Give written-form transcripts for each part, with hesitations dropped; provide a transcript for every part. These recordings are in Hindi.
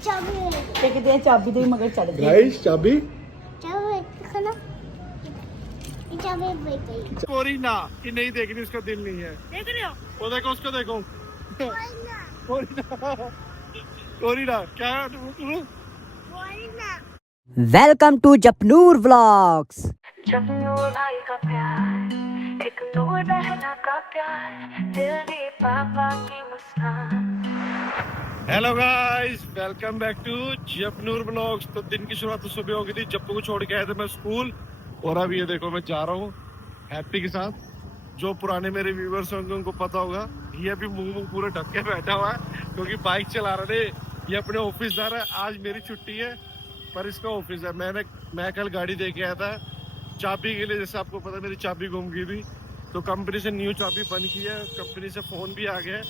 कितने चाबी दे मगर चढ़ गई गाइस चाबी कोरी ना कि नहीं देखनी, उसका दिल नहीं है। देख रहे हो? वो देखो, उसको देखो। कोरी ना क्या? Welcome to Japnoor vlogs. Japnoor भाई का प्यार, एक नूर बहना का प्यार, दिल दे पापा की मुस्कान। Hello guys, welcome back to Japnoor vlogs. तो दिन की शुरुआत तो सुबह हो गई थी, जप्पू को छोड़ के आए थे मैं स्कूल, और अब ये देखो मैं जा रहा हूँ हैप्पी के साथ। जो पुराने मेरे व्यूवर्स होंगे उनको पता होगा, ये अभी मुंह पूरे ढक के बैठा हुआ है क्योंकि बाइक चला रहे थे। ये अपने ऑफिस जा रहा है, आज मेरी छुट्टी है पर इसका ऑफिस है। मैं कल गाड़ी दे के आया था चाबी के लिए, जैसे आपको पता है मेरी चाबी गुम गई थी, तो कंपनी से न्यू चाबी बन की है। कंपनी से फ़ोन भी आ गया है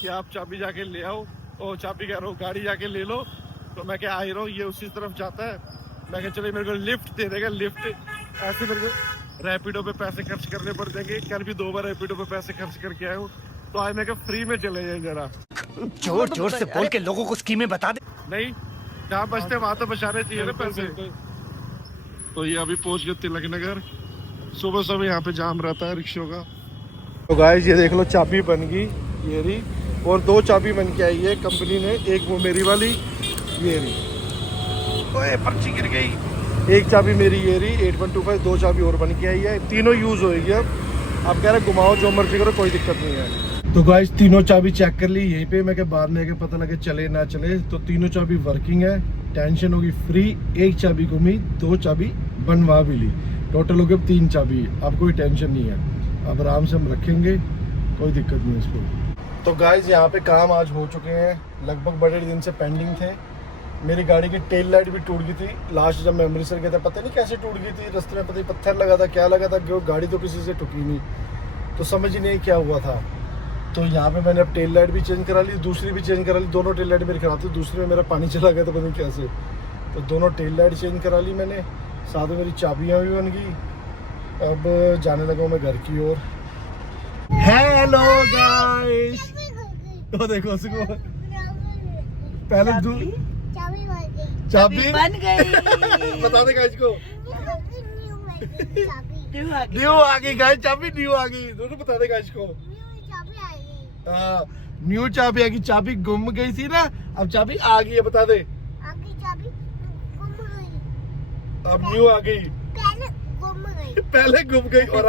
कि आप चाबी जाके ले आओ, और चाबी कह रहा हूँ गाड़ी जाके ले लो। तो मैं क्या आ ही रहा हूँ, ये उसी तरफ जाता है। मैं क्या चले मेरे को लिफ्ट दे देगा, लिफ्ट ऐसे मेरे को रैपिडो पे पैसे खर्च करने पड़ जाएंगे। कल भी 2 बार रैपिडो पे पैसे खर्च करके आया हूँ, तो आज मैं क्या फ्री में चले जाए जरा। जोर जोर से बोल के लोगों को स्कीमें बता दे। नहीं, जहाँ बचते वहां तो बचाने चाहिए ना पैसे। तो ये अभी पहुंच गए तिलक नगर। सुबह सुबह यहाँ पे जाम रहता है रिक्शों का। तो गाइस ये देख लो, चाबी बन गई ये रही, और 2 चाबी बन के आई है कंपनी ने। एक वो मेरी वाली ये रही, ओए पर्ची गिर गई। एक चाबी मेरी ये रही 8125, 2 चाबी और बन के आई है। तीनों यूज होगी अब कह रहे घुमाओ जो मर्जी करो, कोई दिक्कत नहीं है। तो गाइस तीनों चाबी चेक कर ली यहीं पे, मैं क्या बाद में पता लगे चले ना चले। तो तीनों चाबी वर्किंग है, टेंशन होगी फ्री। एक चाबी घूमी, 2 चाबी बनवा भी ली, टोटल हो गए 3 चाबी। अब कोई टेंशन नहीं है, अब आराम से हम रखेंगे, कोई दिक्कत नहीं है इसको। तो गाइस यहाँ पे काम आज हो चुके हैं, लगभग बड़े दिन से पेंडिंग थे। मेरी गाड़ी की टेल लाइट भी टूट गई थी लास्ट, जब मैं अमृतसर गया था। पता नहीं कैसे टूट गई थी, रास्ते में पता नहीं पत्थर लगा था क्या लगा था, गाड़ी तो किसी से टुकी नहीं, तो समझ ही नहीं क्या हुआ था। तो यहाँ पे मैंने अब टेल लाइट भी चेंज करा ली, दूसरी भी चेंज करा ली। दोनों टेल लाइट मेरी खराब थी, दूसरी में मेरा पानी चला गया था पता नहीं कैसे, तो दोनों टेल लाइट चेंज करा ली मैंने। साथ में मेरी चाबियाँ भी बन गई। अब जाने लगा मैं घर की ओर। हेलो गाइस, तो देखो उसको पहले चाबी बन गई। बता देगा इसको, न्यू आ गई गाइस, चाबी न्यू आ गई, दोनों बता देगा इसको। न्यू चाबी आ गई, चाबी गुम गई थी ना, अब चाबी आ गई है, बता दे। अब न्यू आ गई, पहले गुम गई और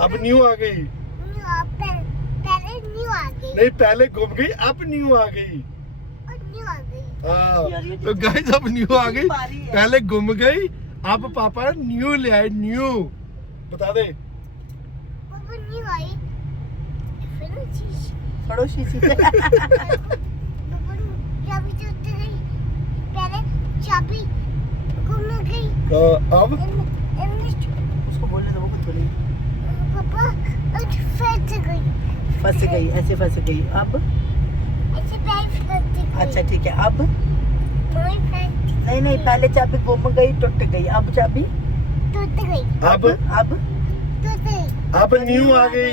अब न्यू आ गई। नहीं, पहले गुम गई, अब न्यू आ गई। तो गाइस अब न्यू आ गई, पहले गुम गई, अब पापा न्यू ले आए। न्यू बता दे। पड़ोसी से चाबी गुम गई। अब उसको बोलने दो, वो खुद बोलेगी। पापा फंस गई, ऐसे फंस गई। अब अच्छा ठीक है, अब नहीं, पहले चाबी गुम गई, टूट गई, अब चाबी टूट गई। अब न्यू आ गई,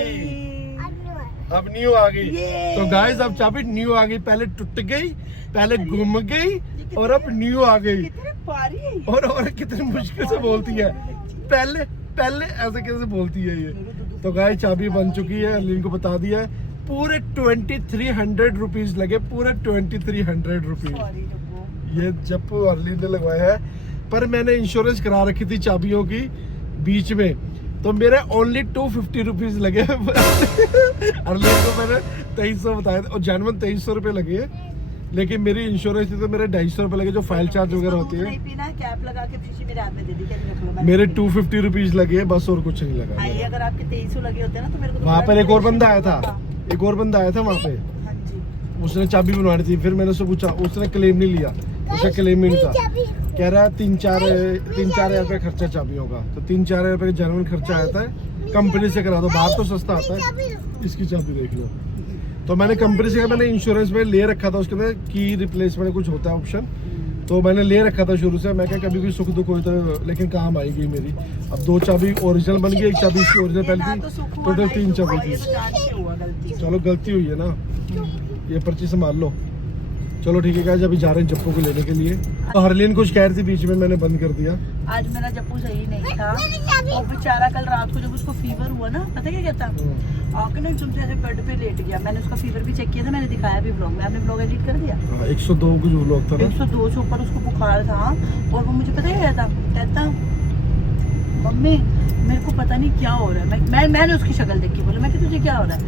अब न्यू आ गई। तो गाइस अब चाबी न्यू आ गई, पहले टूट गई, पहले गुम गई, और अब न्यू आ गई। और कितनी मुश्किल से बोलती है, पहले ऐसे कैसे बोलती है ये। तो गाइस चाबी बन चुकी है, अरलीन को बता दिया है। पूरे 2300 रुपीज लगे, पूरे 2300 रुपीज ये जब अरलीन ने लगवाया है। पर मैंने इंश्योरेंस करा रखी थी चाबियों की बीच में, तो मेरे ओनली 250 रुपीज लगे। अरलीन को मैंने 2300 बताया था, और जेन्युइन 2300 रुपये लगे, लेकिन मेरी इंश्योरेंस थी तो मेरे 250 रुपये लगे, जो फाइल चार्ज वगैरह होती है। कैप लगा के शीशी मेरे हाथ में दे दी, मेरे 250 रुपीज लगे बस, और कुछ नहीं लगा। अगर आपके 2300 लगे होते ना तो मेरे को वहाँ पर एक और बंदा आया था, वहाँ पे, उसने चाबी बनवानी थी। फिर मैंने उससे पूछा, उसने क्लेम नहीं लिया, उसका क्लेम ही नहीं था। कह रहा है 3-4 हज़ार रुपये खर्चा चाबियों का। तो 3-4 हज़ार रुपये का जेन्युइन खर्चा आता है, कंपनी से करा दो, बाहर तो सस्ता आता है। इसकी चाबी देख लो। तो मैंने कंपनी से, मैंने इंश्योरेंस में ले रखा था, उसके अंदर की रिप्लेसमेंट कुछ होता है ऑप्शन, तो मैंने ले रखा था शुरू से। मैं क्या कभी कोई सुख दुख हो तो, लेकिन काम आएगी मेरी। अब 2 चाबी ओरिजिनल बन गई, एक चाबी इसकी ओरिजिनल पहले थी, टोटल 3 चाबी थी। चलो गलती हुई है ना, ये पर्ची संभाल लो। चलो ठीक है गाइस, अभी जा रहे हैं जप्पू को लेने के लिए। तो हरलीन कुछ कह रही थी, बीच में मैंने बंद कर दिया। आज मेरा जप्पू सही नहीं था। वो बेचारा कल रात को जब उसको फीवर हुआ ना, पता क्या कहता, आके ना एकदम से ऐसे बेड पे लेट गया। मैंने उसका फीवर भी चेक किया था, मैंने दिखाया भी ब्लॉग में। आपने ब्लॉग एडिट कर दिया? 102 कुछ ब्लॉग था ना, 102 से ऊपर उसको बुखार था। और वो मुझे पता क्या कहता, मम्मी मेरे को पता नहीं क्या हो रहा है। मैंने उसकी शक्ल देख के बोला, मैं कि तुझे क्या हो रहा है?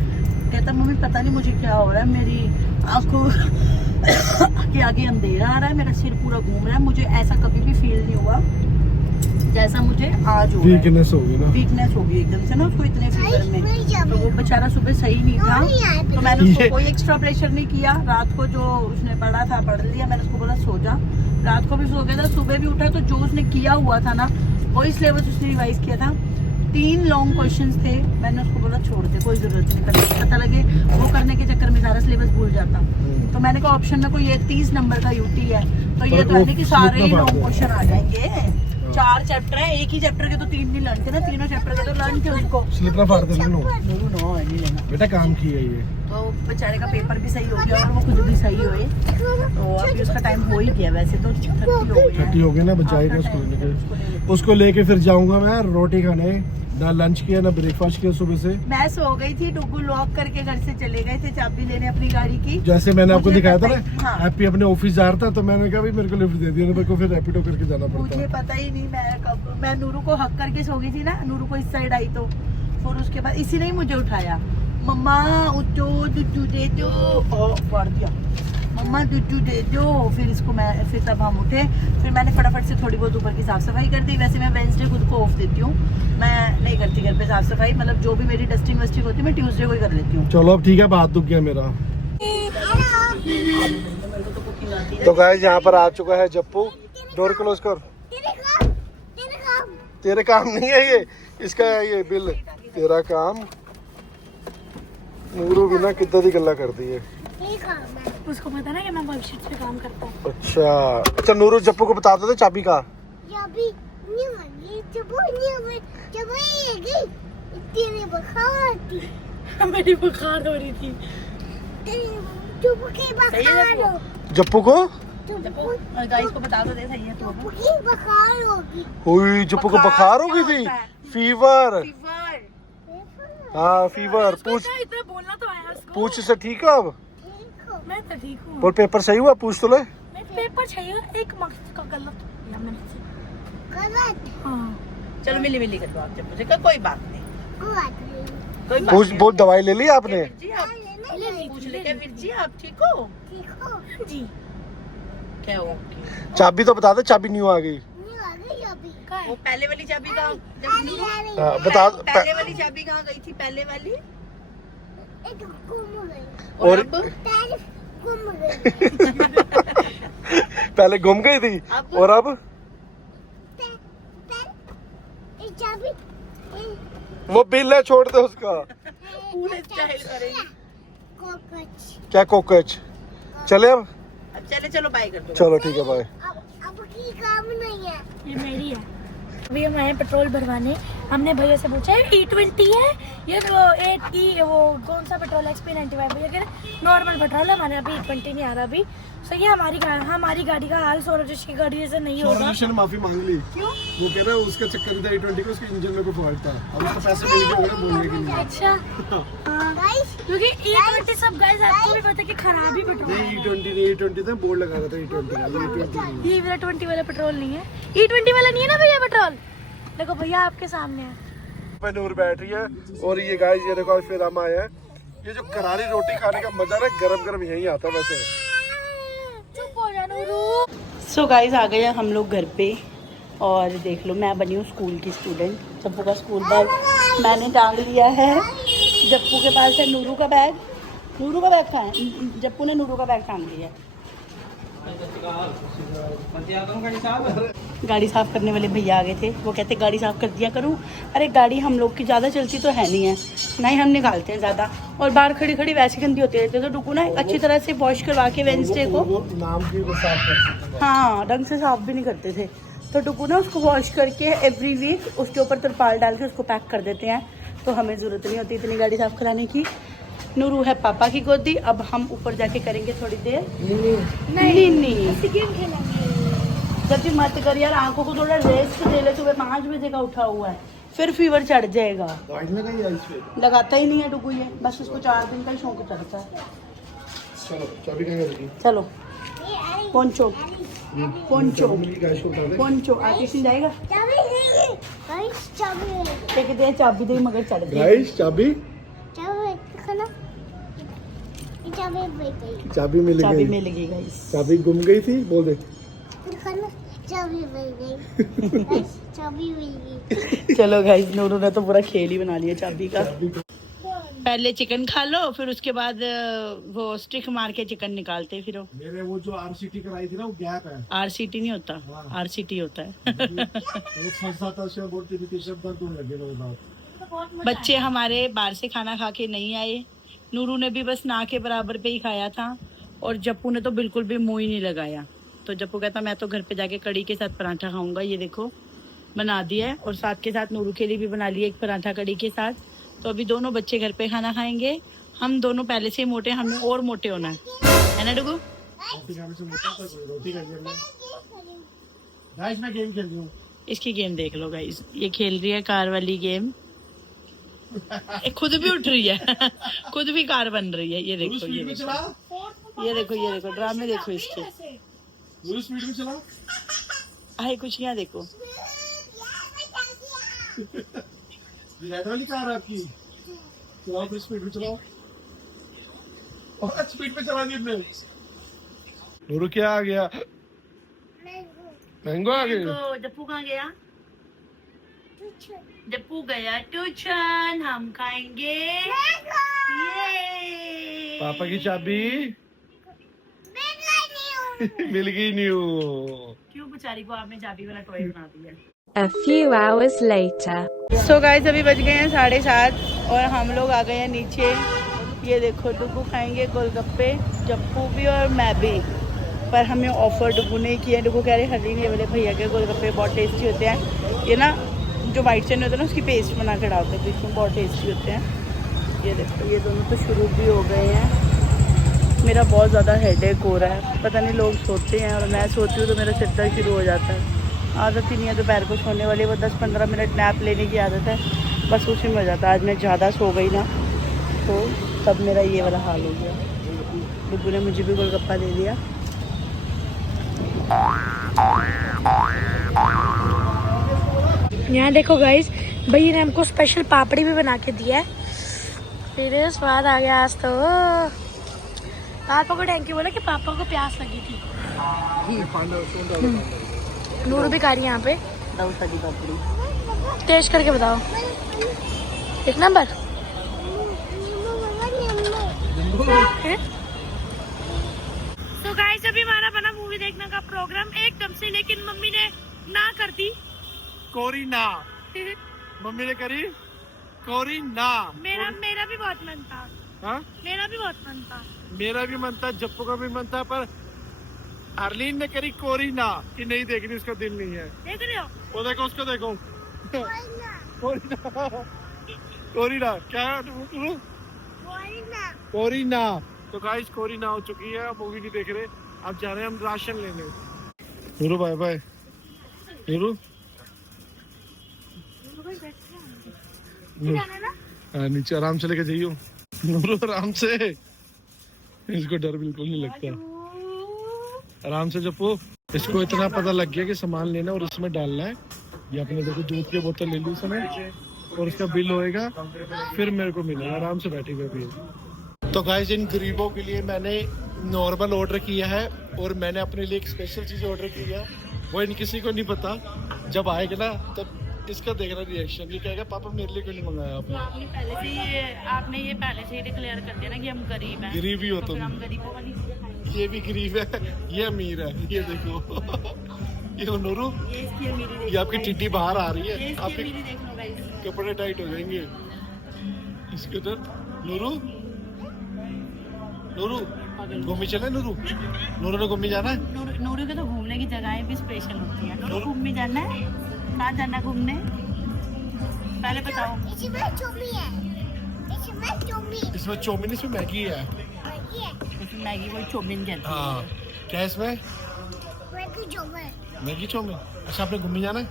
कहता मम्मी पता नहीं मुझे क्या हो रहा है, मेरी आंखों के आगे अंधेरा आ रहा है, मेरा सिर पूरा घूम रहा है। मुझे ऐसा कभी भी फील नहीं हुआ जैसा मुझे आज हो रहा है। वीकनेस हो गई ना, वीकनेस हो गई एकदम से ना उसको इतने फीवर में। तो वो बेचारा सुबह सही नहीं था, तो मैंने उसको कोई एक्स्ट्रा प्रेशर नहीं किया। रात को जो उसने पढ़ा था पढ़ लिया। मैंने उसको बोला सो जा, रात को भी सो गया था। सुबह भी उठा तो जो उसने किया हुआ था ना वही सिलेबस उसने रिवाइज किया था। 3 लॉन्ग क्वेश्चंस थे। मैंने उसको बोला छोड़ दे, कोई जरूरत नहीं करने की। पता लगे वो करने के चक्कर में सारा सिलेबस भूल जाता। तो मैंने कहा ऑप्शन में कोई एक 30 नंबर का यूटी है, तो ये तो है नहीं कि सारे ही लॉन्ग क्वेश्चन आ जाएंगे। 4 चैप्टर है, एक ही चैप्टर के तो 3 नहीं लर्न थे ना, तीनों चैप्टर के तो लर्न थे उसको। स्लिप ना फाड़ देना नो नहीं लेना बेटा, काम किया ये। तो बेचारे का पेपर भी सही हो गया और वो खुद भी सही हुए। तो अभी उसका टाइम हो ही गया, वैसे तो 30 हो गए ना, बचाएगा उसको लेने के। उसको लेके फिर जाऊंगा मैं रोटी खाने। ना लंच किया ना ब्रेकफास्ट किया सुबह से। मैं सो गई थी, डुगू लॉक करके घर से चले गए थे चाबी लेने अपनी गाड़ी की। जैसे मैंने आपको दिखाया था ना, हाँ। हैप्पी अपने ऑफिस जा रहा था, तो मैंने कहा भाई मेरे को लिफ्ट दे दिया, मेरे को फिर रैपिडो करके जाना पड़ता। मुझे पता ही नहीं मैं नूरू को हक करके सो गई थी ना। नूरू को इस साइड आई तो फिर उसके बाद इसी ने ही मुझे उठाया। मम्मा उठो, दूध दे दो, पड़ दिया मम्मा दूध दे दो। फिर इसको फिर तब हम उठे। फिर मैंने फटाफट से थोड़ी बहुत ऊपर की साफ सफाई कर दी। वैसे मैं वेडनेसडे खुद को ऑफ देती हूँ, मैं नहीं करती घर पे साफ सफाई। मतलब जो भी मेरी डस्टिंग वस्टिंग होती है मैं ट्यूसडे को ही कर लेती हूँ। चलो अब ठीक है, बात दुख गया मेरा। तो गाइस यहाँ पर आ चुका है जप्पू। डोर क्लोज कर। तेरे काम नहीं है ये, इसका है ये बिल। तेरा काम। नूरू भी ना कितना दी गल्ला कर दी है। उसको पता ना कि मैं भविष्य पे काम करता हूँ। अच्छा नूरू जप्पू को बता दो चाबी का। मेरी बुखार हो रही थी। जप्पू को गाइस को बता दो दे सही है तो। हुई जप्पू को बुखार हो गई थी, फीवर। हाँ फीवर। पूछ इतना बोलना तो आया उसको। पूछ से ठीक है अब? मैं तो ठीक हूँ। और पेपर सही हुआ? पूछ तो ले। मैं पेपर चाहिए, एक मार्क्स का गलत हो गया मेरे से। हाँ चलो मिली मिली कर दो आप जब मुझे कोई बात नहीं, कोई बात पूछ नहीं। बहुत दवाई ले ली आपने? जी आप पूछ ले क्या वीर जी आप ठीक हो? जी। क्या हो? चाबी तो बता दे, चाबी न्यू आ गई। वो पहले वाली चाबी कहाँ? बता। पहले वाली चाबी कहाँ गई थी? पहले वाली और अब? पहले गुम गई थी अब? और अब वो बिल है, छोड़ दे उसका। पूरे स्टाइल करेंगे। क्या कोकच? चले अब चले चलो बाय कर दो। चलो ठीक है बाय। ये मेरी है। अभी हम आए पेट्रोल भरवाने। हमने भैया से पूछा है E20 है ये वो 8E वो कौन सा पेट्रोल है? XP95। भैया कह रहे नॉर्मल पेट्रोल है, हमारे अभी E20 नहीं आ रहा अभी। सही है, हमारी गाड़ी का हाल सौरभ की गाड़ी जैसे नहीं होगा। ने माफी मांग ली। क्यों? वो कह रहा है उसका चक्कर था E20 का, उसके इंजन में कोई फॉल्ट था। अब उसको पैसे मिल गए बोलने के लिए। अच्छा क्योंकि E20 सब गाइस आपको भी पता है कि खराब ही पेट्रोल है। E20 था, बोर्ड लगा रहा था E20। ये वाला 20 वाला पेट्रोल नहीं है, E20 वाला नहीं है ना भैया पेट्रोल। देखो भैया आपके सामने है। नूर बैठ रही है और ये गाइस ये देखो फिर हम आए हैं। ये जो करारी रोटी खाने का मजा ना गरम गरम यही आता है वैसे। चुप हो जा नूरू। सो गाइस आ गए हम लोग घर पे और देख लो मैं बनी हूँ स्कूल की स्टूडेंट। जप्पू का स्कूल बैग मैंने टांग लिया है। जप्पू के पास है नूरू का बैग। नूरू का बैग कहाँ है? जप्पू ने नूरू का बैग टांग लिया है। गाड़ी साफ करने वाले भैया आ गए थे, वो कहते गाड़ी साफ कर दिया करूँ। अरे गाड़ी हम लोग की ज़्यादा चलती तो है नहीं है, ना ही हम निकालते हैं ज़्यादा, और बाहर खड़ी खड़ी वैसे गंदी होती रहती है। तो डुकू ना अच्छी तरह से वॉश करवा के वेडनेसडे को नाम की वो साफ कर। हाँ ढंग से साफ भी नहीं करते थे। तो डुकू ना उसको वॉश करके एवरी वीक उसके ऊपर तिरपाल डाल के उसको पैक कर देते हैं, तो हमें ज़रूरत नहीं होती इतनी गाड़ी साफ कराने की। नूरू है पापा की गोदी। अब हम ऊपर जाके करेंगे थोड़ी देर नहीं गेम खेलेंगे। जब भी मत कर यार, आंखों को थोड़ा रेस्ट दे ले। सुबह 5 बजे का उठा हुआ है, फिर फीवर चढ़ जाएगा। लगाता ही नहीं है डुगू, ये बस उसको 4 दिन का ही शौक चढ़ता है। चलो पोंचो पोंचो पोंचो आतिश नहीं जाएगा। कहते हैं चाबी दे मगर चढ़ गई। गाइस चाबी चाबी मिल चाबी गई। मिल गई गाइस। चाबी गुम गई थी, बोल दे। चलो गाइस, नूरू ने तो पूरा खेल ही बना लिया चाबी का। पहले चिकन खा लो, फिर उसके बाद वो स्टिक मार के चिकन निकालते फिर। मेरे वो जो आरसीटी कराई थी ना, वो गैप है। आरसीटी नहीं होता, आरसीटी होता है। वो 6-7 वर्ष बोलती थी कि शब्द तुम लगे लोग। बच्चे हमारे बाहर से खाना खा के नहीं आए। नूरू ने भी बस ना के बराबर पे ही खाया था, और जप्पू ने तो बिल्कुल भी मुंह ही नहीं लगाया। तो जप्पू कहता मैं तो घर पे जाके कड़ी के साथ पराठा खाऊंगा। ये देखो बना दिया है, और साथ के साथ नूरू के लिए भी बना लिया एक पराठा कड़ी के साथ। तो अभी दोनों बच्चे घर पे खाना खाएंगे। हम दोनों पहले से ही मोटे, हमें और मोटे होना है ना डुगू? गाइस मैं गेम खेल रही हूँ। इसकी गेम देख लो गाइस, ये खेल रही है कार वाली गेम। खुद भी उठ रही है, खुद भी कार बन रही है। ये देखो ये देखो ये देखो ये देखो ड्रामे देखो इसके। स्पीड में चला। आए कुछ यहाँ देखो। रेड वाली कार है आपकी, चलाओ फिर स्पीड में चलाओ। और स्पीड में चला दी नूरू। क्या आ गया? मैंगो आ गया। तो जप्पू कहाँ गया? जप्पू गया ट्यूशन। हम खाएंगे ये। पापा की चाबी मिल गई न्यू। क्यों बेचारी को आपने चाबी वाला टॉय बना दिया। A few hours later. So guys अभी बज गए हैं 7:30 और हम लोग आ गए हैं नीचे। ये देखो डुगू खाएंगे गोलगप्पे, जप्पू भी और मैं भी। पर हमें ऑफर डुगू ने किया। डुगू कह रहे हल्दी नहीं वाले भैया के गोलगप्पे बहुत टेस्टी होते हैं। ये ना जो वाइट चटनी होता है ना, उसकी पेस्ट बना के डालते हैं, इसमें बहुत टेस्टी होते हैं। ये देखो ये दोनों तो शुरू भी हो गए हैं। मेरा बहुत ज़्यादा हेडेक हो रहा है, पता नहीं लोग सोते हैं और मैं सोती हूँ तो मेरा सिर दर्द शुरू हो जाता है। आदत ही नहीं है दोपहर को सोने वाली, वो 10-15 मिनट नैप लेने की आदत है, बस उसी में हो जाता है। आज मैं ज़्यादा सो गई ना, तो तब मेरा ये वाला हाल हो गया। डुगू ने मुझे भी गोलगप्पा दे दिया। यहाँ देखो गाइस, भैया ने हमको स्पेशल पापड़ी भी बना के दिया है। फिर स्वाद आ गया आज तो। पापा को थैंक यू बोला कि पापा को प्यास लगी थी। नूरू भी खा रही है यहाँ पे। सादी पापड़ी टेस्ट करके बताओ, एक नंबर। तो गाइस अभी हमारा बना मूवी देखने का प्रोग्राम एकदम से, लेकिन मम्मी ने ना कर दी। कोरी ना। मम्मी ने करी कोरी ना। मेरा भी बहुत मन था। हाँ? मेरा भी बहुत मन था। मेरा भी मन था, जप्पू का भी मन था, पर आर्लीन ने करी कोरी ना कि नहीं देखनी, उसका दिल नहीं है। देख रहे हो? वो देखो, उसको देखो। कोरी ना क्या? कोरी ना। तो गाइस कोरी ना हो चुकी है, मूवी नहीं देख रहे, अब जा रहे हैं हम राशन लेने। Nuru bye bye. नूरू नीचे आराम से लेके जाइयो। नूरू आराम से, इसको डर बिल्कुल नहीं लगता। आराम से जप्पू। इसको इतना पता लग गया कि सामान लेना और इसमें डालना है। ये अपने देखो दूध की बोतल ले ली उसने, और उसका बिल होएगा फिर मेरे को मिलेगा। आराम से बैठी हुई है। तो गाइस इन गरीबों के लिए मैंने नॉर्मल ऑर्डर किया है, और मैंने अपने लिए एक स्पेशल चीज ऑर्डर किया है, वो इन किसी को नहीं पता। जब आएगा ना तब इसका देखना रिएक्शन। ये कहेगा पापा मेरे लिए क्यों नहीं मंगाया आपने? आपने ये पहले से ही डिक्लेयर कर दिया ना कि हम गरीब हैं। गरीब ही हो तुम। हम गरीबों वाली चीजें खाएंगे। ये भी गरीब है, ये अमीर है। ये देखो ये नूरू, ये इसकी अमीरी देख ये आपकी टिड्डी बाहर आ रही ये है। इसकी आपके अमीरी देख लो गाइस। कपड़े टाइट हो जाएंगे इसके उधर। नूरू नूरू घूमी चले। नूरू नूरू ने घूमी जाना है। नूरू के तो घूमने की जगहें भी स्पेशल होती है। नूरू घूमने जाना है, कहाँ जाना घूमने पहले बताओ। इसमें चौमिन, इसमें मैगी है। इसमें मैगी वही चौमिन कहते हैं। हाँ, क्या है इसमें? Maggi chowmein. अच्छा, आपने घूमी जाना है?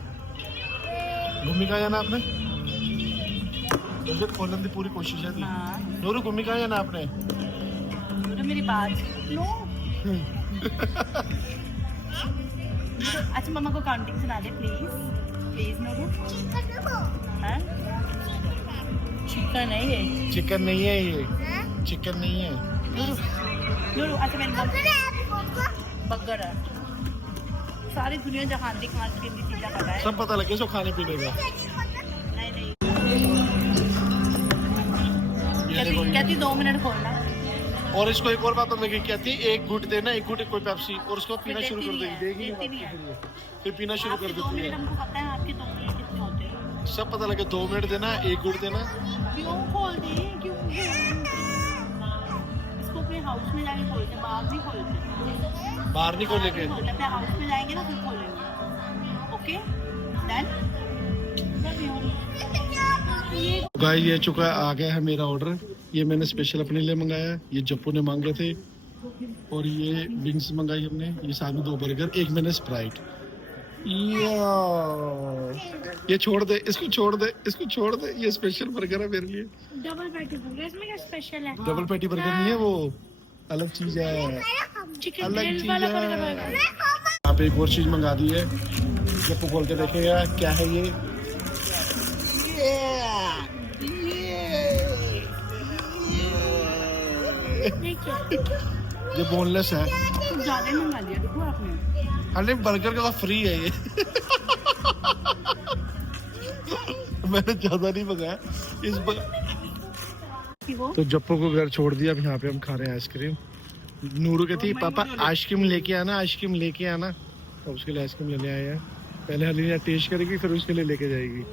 घूमी कहाँ जाना आपने? मुझे खोलने की पूरी कोशिश है। हाँ। नूरू, घूमी कहाँ जाना आपने? तो मेरी बात नो। अच्छा, मम्मा को काउंटिंग सुना दे प्लीज, प्लीज नूरू। हाँ? चिकन है ये। चिकन नहीं है ये, चिकन नहीं है। नूरू, अच्छा मैंने बर्गर है। सारी दुनिया जहान की खाने पीने की चीजें पता है। सब पता लगे सो खाने पीने का। नहीं नहीं, ये देखो ये। कहती 2 मिनट खोलना। और इसको एक और बात तो लगी, कहती है 1 घूंट देना, 1 घूंट कोई पेप्सी, और उसको पीना शुरू कर देगी। देगी देती नहीं है। फिर पीना शुरू कर आपके 2 देती मिनट है। हमको पता है, आपके 2 मिनट कितने होते हैं। सब पता लगे, 2 मिनट देना, 1 घूंट देना। क्यों खोलते हैं, क्यों? इसको अपने हाउस में जाके खोलते हैं, बाहर नहीं खोलते। बाहर नहीं को लेके। खोलते अपने हाउस में जाएंगे ना फिर खोलेंगे। Okay done. गाइस, ये चुका आ गया है मेरा ऑर्डर। ये मैंने स्पेशल अपने लिए मंगाया है, ये जप्पू ने मांगे थे। और ये विंग्स मंगाई हमने, ये साथ में 2 बर्गर, एक मैंने स्प्राइट। ये छोड़ दे, इसको छोड़ दे, इसको छोड़ दे। ये स्पेशल बर्गर है मेरे लिए। डबल पैटी बर्गर, इसमें क्या स्पेशल है? डबल पैटी बर्गर नहीं है वो, अलग चीज है। चिकन अलग ग्रिल चीज वाला है। बर्गर होगा। यहाँ पे एक और चीज मंगा दी है, जप्पू खोल के देखेगा क्या है ये। देखिए, ये बोनलेस है। कुछ ज्यादा ही मंगा लिया देखो आपने। अरे बर्गर का फ्री है ये। मैंने ज्यादा नहीं मंगाया इस बार। कि वो तो जप्पू को घर छोड़ दिया, अब यहाँ पे हम खा रहे हैं आइसक्रीम। नूरू कहती पापा आइसक्रीम लेके आना, आइसक्रीम लेके आना। अब उसके लिए आइसक्रीम लेने आए हैं। पहले हलीना टेस्ट करेगी, फिर उसके लिए लेके जाएगी।